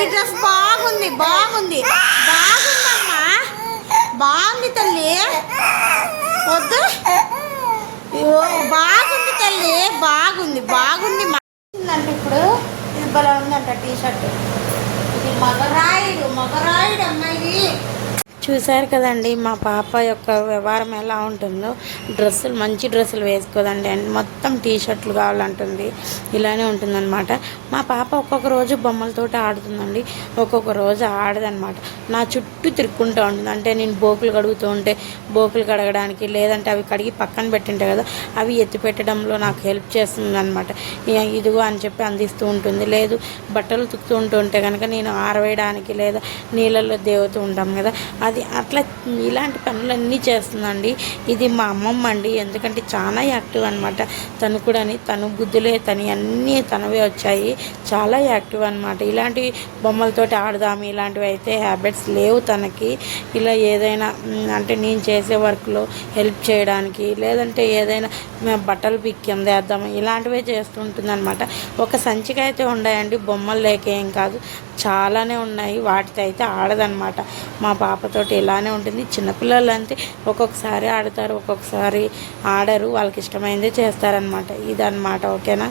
ఈ డ్రెస్ బాగుంది బాగుంది బాగుందమ్మా, బాగుంది తల్లి. వద్దు, బాగుంది తల్లి, బాగుంది బాగుంది. అంటే ఇప్పుడు ఇది భలే ఉందంట టీషర్ట్. ఇది మగరాయుడు అమ్మాయి. చూశారు కదండి మా పాప యొక్క వ్యవహారం ఎలా ఉంటుందో. డ్రెస్సులు మంచి డ్రెస్సులు వేసుకోదండి, అండ్ మొత్తం టీషర్ట్లు కావాలంటుంది. ఇలానే ఉంటుందన్నమాట. మా పాప ఒక్కొక్క రోజు బొమ్మలతోటి ఆడుతుందండి, ఒక్కొక్క రోజు ఆడదనమాట. నా చుట్టూ తిరుక్కుంటూ ఉంటుంది. అంటే నేను బోకులు కడుగుతూ ఉంటే బోకులు కడగడానికి, లేదంటే అవి కడిగి పక్కన పెట్టింటే కదా అవి ఎత్తి పెట్టడంలో నాకు హెల్ప్ చేస్తుంది అనమాట. ఇదిగో అని చెప్పి అందిస్తూ ఉంటుంది. లేదు బట్టలు తుక్కుతూ ఉంటే కనుక నేను ఆరవేయడానికి లేదా నీళ్ళల్లో దేవుతూ ఉంటాం కదా, అది అట్లా ఇలాంటి పనులన్నీ చేస్తుందండి. ఇది మా అమ్మమ్మ అండి, ఎందుకంటే చాలా యాక్టివ్ అనమాట. తను కూడా తను బుద్ధులే తను అన్నీ తనవే వచ్చాయి, చాలా యాక్టివ్ అనమాట. ఇలాంటి బొమ్మలతోటి ఆడదాము ఇలాంటివి అయితే హ్యాబిట్స్ లేవు తనకి. ఇలా ఏదైనా అంటే నేను చేసే వర్క్లో హెల్ప్ చేయడానికి, లేదంటే ఏదైనా బట్టలు పిక్కిం చేద్దాము ఇలాంటివే చేస్తుంటుంది అనమాట. ఒక సంచిక అయితే ఉన్నాయండి, బొమ్మలు లేక ఏం కాదు, చాలానే ఉన్నాయి. వాటితో అయితే ఆడదనమాట. మా పాపతోటి ఇలానే ఉంటుంది. చిన్నపిల్లలు అంతే, ఒక్కొక్కసారి ఆడతారు, ఒక్కొక్కసారి ఆడరు. వాళ్ళకి ఇష్టమైందే చేస్తారనమాట. ఇదన్నమాట. ఓకేనా.